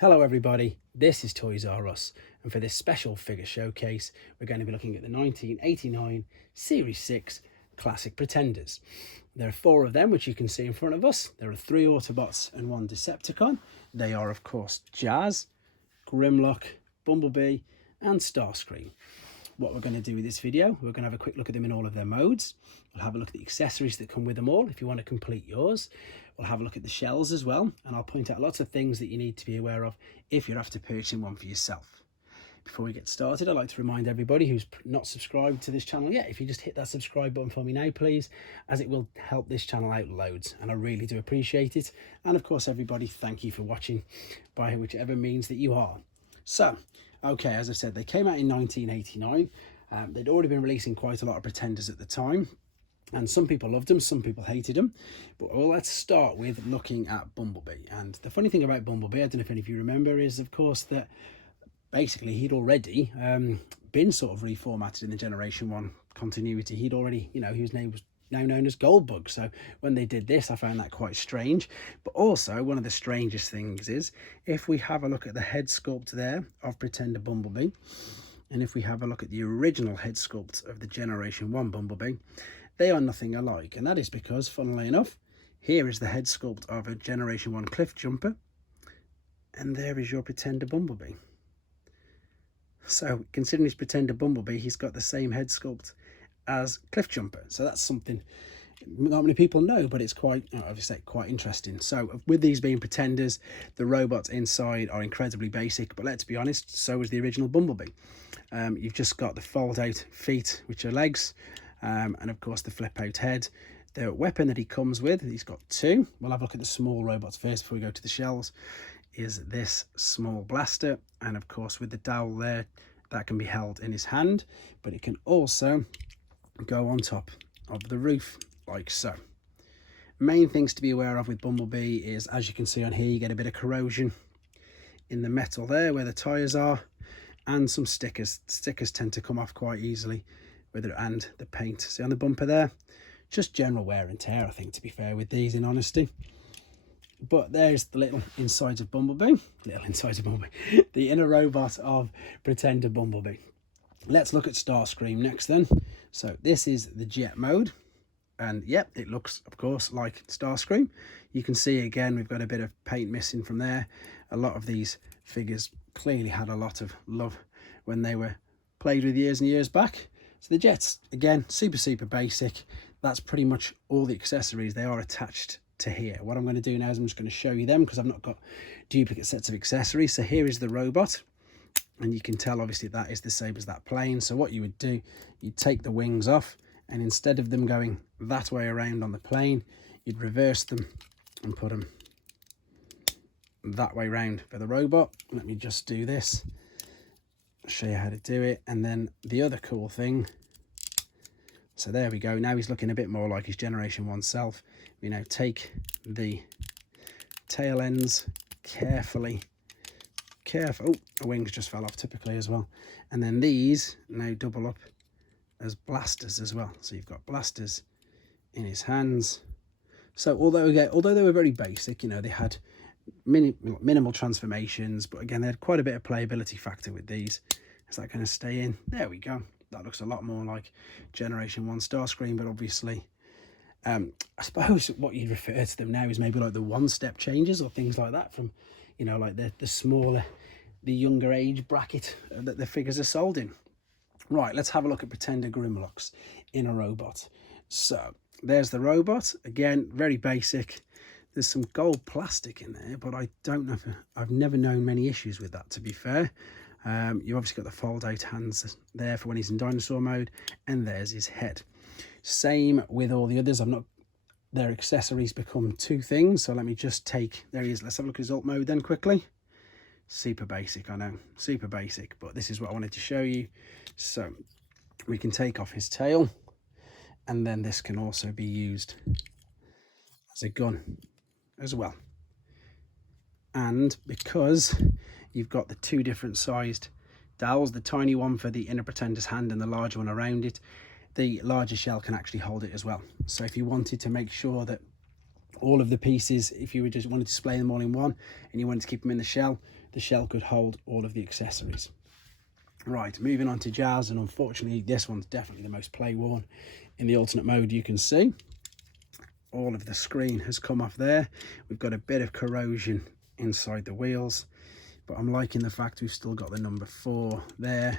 Hello everybody, this is Toys R Us, and for this special figure showcase we're going to be looking at the 1989 Series 6 Classic Pretenders. There are 4 of them which you can see in front of us. There are 3 Autobots and 1 Decepticon. They are of course Jazz, Grimlock, Bumblebee and Starscream. What we're going to do with this video, we're going to have a quick look at them in all of their modes. We'll have a look at the accessories that come with them all if you want to complete yours. We'll have a look at the shells as well, and I'll point out lots of things that you need to be aware of if you're after purchasing one for yourself. Before we get started, I'd like to remind everybody who's not subscribed to this channel yet, if you just hit that subscribe button for me now please, as it will help this channel out loads, and I really do appreciate it. And of course everybody, thank you for watching by whichever means that you are. So, okay, as I said, they came out in 1989. They'd already been releasing quite a lot of Pretenders at the time, and some people loved them, some people hated them. But well, let's start with looking at Bumblebee. And the funny thing about Bumblebee, I don't know if any of you remember, is of course that basically he'd already been sort of reformatted in the Generation 1 continuity. He'd already, his name was now known as Goldbug. So when they did this, I found that quite strange. But also, one of the strangest things is, if we have a look at the head sculpt there of Pretender Bumblebee, and if we have a look at the original head sculpt of the Generation 1 Bumblebee, they are nothing alike. And that is because, funnily enough, here is the head sculpt of a Generation 1 Cliff Jumper, and there is your Pretender Bumblebee. So, considering he's Pretender Bumblebee, he's got the same head sculpt as Cliff Jumper. So that's something not many people know, but it's quite, obviously, quite interesting. So with these being Pretenders, the robots inside are incredibly basic, but let's be honest, so was the original Bumblebee. You've just got the fold out feet, which are legs, and of course the flip out head. The weapon that he comes with, he's got 2. We'll have a look at the small robots first before we go to the shells. Is this small blaster, and of course with the dowel there, that can be held in his hand, but it can also go on top of the roof like so. Main things to be aware of with Bumblebee is, as you can see on here, you get a bit of corrosion in the metal there where the tires are, and some stickers tend to come off quite easily and the paint. See on the bumper there, just general wear and tear, I think, to be fair with these, in honesty. But there's the little insides of Bumblebee, the inner robot of Pretender Bumblebee. Let's look at Starscream next then. So this is the jet mode, and yep, it looks of course like Starscream. You can see again we've got a bit of paint missing from there. A lot of these figures clearly had a lot of love when they were played with years and years back. So the jets, again, super basic. That's pretty much all the accessories. They are attached to here. What I'm going to do now is I'm just going to show you them, because I've not got duplicate sets of accessories. So here is the robot, and you can tell obviously that is the same as that plane. So what you would do, you'd take the wings off, and instead of them going that way around on the plane, you'd reverse them and put them that way round for the robot. Let me just do this, I'll show you how to do it. And then the other cool thing, so there we go, now he's looking a bit more like his Generation 1 self. We now take the tail ends carefully, oh, the wings just fell off typically as well, and then these now double up as blasters as well. So you've got blasters in his hands. So although they were very basic, they had minimal transformations, but again they had quite a bit of playability factor with these. Is that going to stay in? There we go. That looks a lot more like Generation 1 Starscream, but obviously I suppose what you'd refer to them now is maybe like the one-step changes or things like that from, like the smaller, the younger age bracket that the figures are sold in. Right, let's have a look at Pretender Grimlocks in a robot. So there's the robot, again, very basic. There's some gold plastic in there, but I don't know, I've never known many issues with that, to be fair. You've obviously got the fold out hands there for when he's in dinosaur mode, and there's his head. Same with all the others. Their accessories become 2 things, so let me just take, there he is. Let's have a look at his alt mode then quickly. Super basic, I know, super basic, but this is what I wanted to show you. So we can take off his tail, and then this can also be used as a gun as well. And because you've got the 2 different sized dowels, the tiny one for the inner Pretender's hand and the larger one around it, the larger shell can actually hold it as well. So if you wanted to make sure that all of the pieces, if you would just want to display them all in one and you wanted to keep them in the shell, the shell could hold all of the accessories. Right, moving on to Jazz, and unfortunately this one's definitely the most play worn in the alternate mode. You can see all of the screen has come off there. We've got a bit of corrosion inside the wheels, but I'm liking the fact we've still got the number 4 there.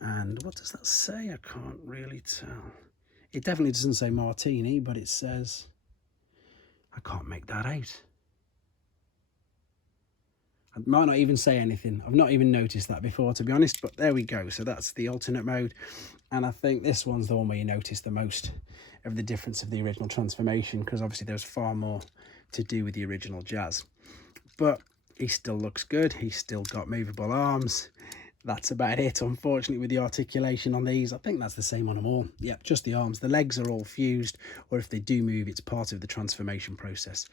And what does that say? I can't really tell. It definitely doesn't say Martini, but it says, I can't make that out. I might not even say anything. I've not even noticed that before, to be honest, but there we go. So that's the alternate mode. And I think this one's the one where you notice the most of the difference of the original transformation, because obviously there's far more to do with the original Jazz. But he still looks good. He's still got movable arms. That's about it, unfortunately, with the articulation on these. I think that's the same on them all. Yep, just the arms. The legs are all fused, or if they do move, it's part of the transformation process.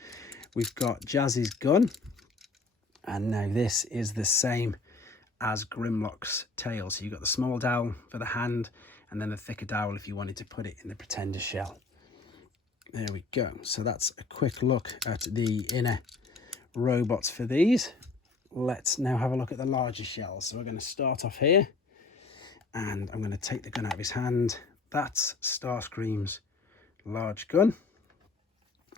We've got Jazz's gun. And now this is the same as Grimlock's tail. So you've got the small dowel for the hand, and then the thicker dowel if you wanted to put it in the Pretender shell. There we go. So that's a quick look at the inner robots for these. Let's now have a look at the larger shells. So we're going to start off here, and I'm going to take the gun out of his hand. That's Starscream's large gun.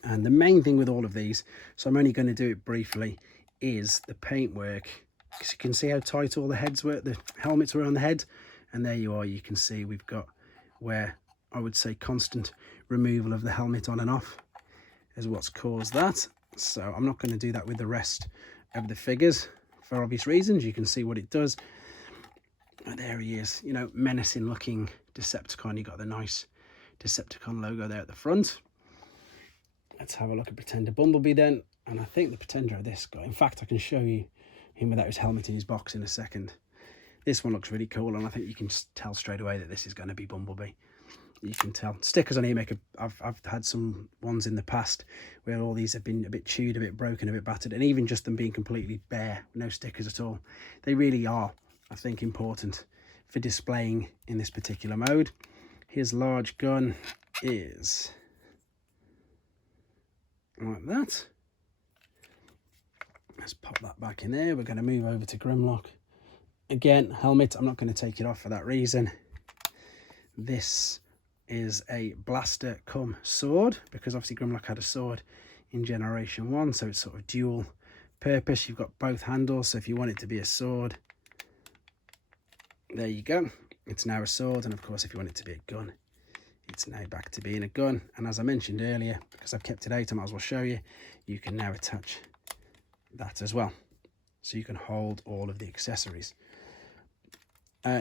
And the main thing with all of these, so I'm only going to do it briefly, is the paintwork. Because you can see how tight all the heads were, the helmets were on the head, and there you are. You can see we've got where I would say constant removal of the helmet on and off is what's caused that. So I'm not going to do that with the rest of the figures for obvious reasons. You can see what it does. Oh, there he is, you know, menacing looking Decepticon. You got the nice Decepticon logo there at the front. Let's have a look at Pretender Bumblebee then. And I think the Pretender of this guy, in fact, I can show you him without his helmet in his box in a second. This one looks really cool, and I think you can tell straight away that this is going to be Bumblebee. You can tell. Stickers on here make a... I've had some ones in the past where all these have been a bit chewed, a bit broken, a bit battered, and even just them being completely bare, no stickers at all. They really are, I think, important for displaying in this particular mode. His large gun is like that. Let's pop that back in there. We're going to move over to Grimlock. Again, helmet. I'm not going to take it off for that reason. This is a blaster cum sword, because obviously Grimlock had a sword in Generation 1, so it's sort of dual purpose. You've got both handles, so if you want it to be a sword, there you go. It's now a sword, and of course if you want it to be a gun, it's now back to being a gun. And as I mentioned earlier, because I've kept it out, I might as well show you, you can now attach that as well, so you can hold all of the accessories.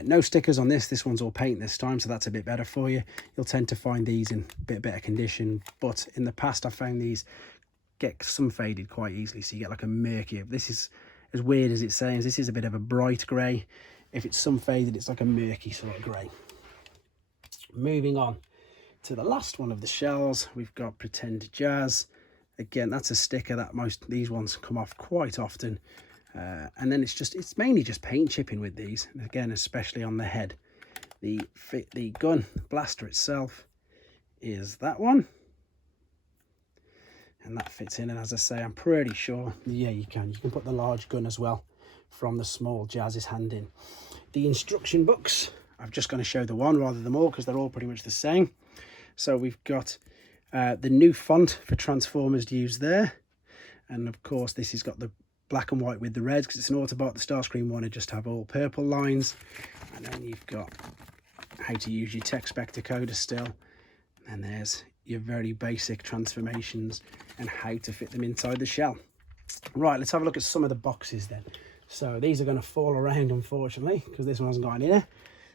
No stickers on this. This one's all paint this time, so that's a bit better for you. You'll tend to find these in a bit better condition, but in the past I found these get some faded quite easily, so you get like a murky. This is, as weird as it sounds, this is a bit of a bright grey. If it's some faded, it's like a murky sort of grey. Moving on to the last one of the shells, we've got Pretender Jazz. Again, that's a sticker that these ones come off quite often. And then it's mainly just paint chipping with these, and again, especially on the head. The gun blaster itself is that one, and that fits in. And as I say, I'm pretty sure, yeah, you can put the large gun as well from the small Jazz's hand in. The instruction books, I'm just going to show the one rather than all, because they're all pretty much the same. So we've got the new font for Transformers used there, and of course this has got the black and white with the reds because it's an Autobot. The Starscream one would just have all purple lines, and then you've got how to use your tech spec decoder still, and there's your very basic transformations and how to fit them inside the shell. Right, let's have a look at some of the boxes then. So these are going to fall around, unfortunately, because this one hasn't got any in,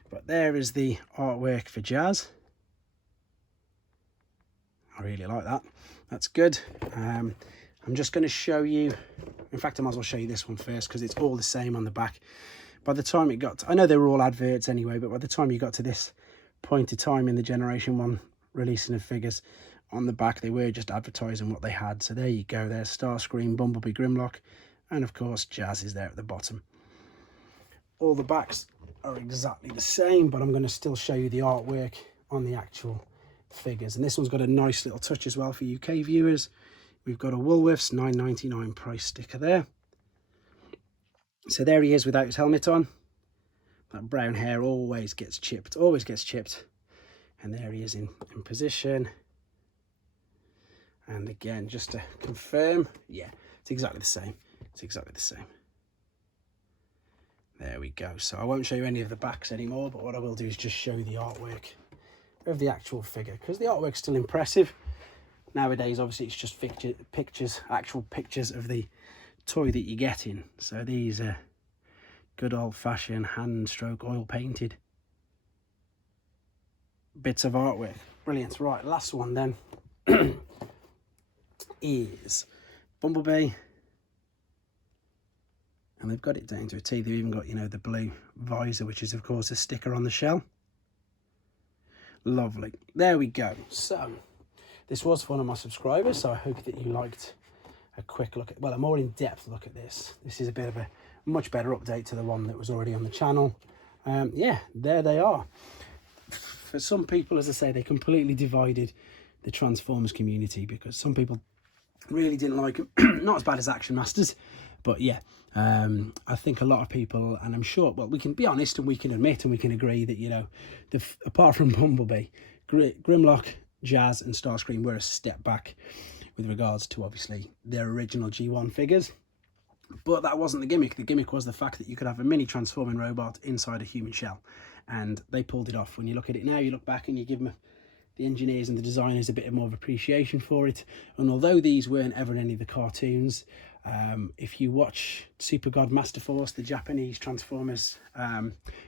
but there is the artwork for Jazz. I really like that. That's good. I'm just going to show you, in fact I might as well show you this one first, because it's all the same on the back. By the time it got to, I know they were all adverts anyway, but by the time you got to this point of time in the Generation 1 releasing of figures, on the back they were just advertising what they had. So there you go, there's Starscream, Bumblebee, Grimlock, and of course Jazz is there at the bottom. All the backs are exactly the same, but I'm going to still show you the artwork on the actual figures. And this one's got a nice little touch as well for UK viewers. We've got a Woolworths $9.99 price sticker there. So there he is without his helmet on. That brown hair always gets chipped, always gets chipped. And there he is in position. And again, just to confirm, yeah, it's exactly the same. It's exactly the same. There we go. So I won't show you any of the backs anymore, but what I will do is just show you the artwork of the actual figure, because the artwork's still impressive. Nowadays, obviously, it's just pictures, actual pictures of the toy that you're getting. So these are good old-fashioned hand stroke oil painted bits of artwork. Brilliant. Right, last one then is Bumblebee. And they've got it down to a T. They've even got, you know, the blue visor, which is, of course, a sticker on the shell. Lovely. There we go. So this was for one of my subscribers, so I hope that you liked a quick look at, well, a more in-depth look at this. This is a bit of a much better update to the one that was already on the channel. Yeah, there they are. For some people, as I say, they completely divided the Transformers community, because some people really didn't like them. Not as bad as Action Masters, but yeah, I think a lot of people, and I'm sure, well, we can be honest and we can admit and we can agree that, you know, apart from Bumblebee, Grimlock, Jazz and Starscream were a step back with regards to, obviously, their original G1 figures. But that wasn't the gimmick. The gimmick was the fact that you could have a mini transforming robot inside a human shell. And they pulled it off. When you look at it now, you look back and you give them, the engineers and the designers, a bit more of appreciation for it. And although these weren't ever in any of the cartoons, if you watch Super God Master Force, the Japanese Transformers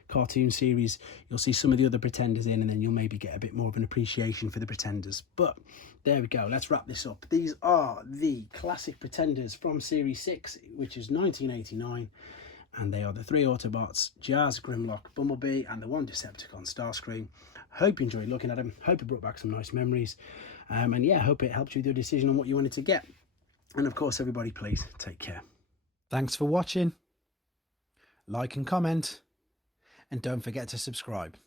cartoon series, you'll see some of the other Pretenders in, and then you'll maybe get a bit more of an appreciation for the Pretenders. But there we go, let's wrap this up. These are the classic Pretenders from Series 6, which is 1989, and they are the 3 Autobots, Jazz, Grimlock, Bumblebee, and the 1 Decepticon, Starscream. Hope you enjoyed looking at them, hope it brought back some nice memories, and yeah, hope it helped you with your decision on what you wanted to get. And of course, everybody, please take care. Thanks for watching. Like and comment, and don't forget to subscribe.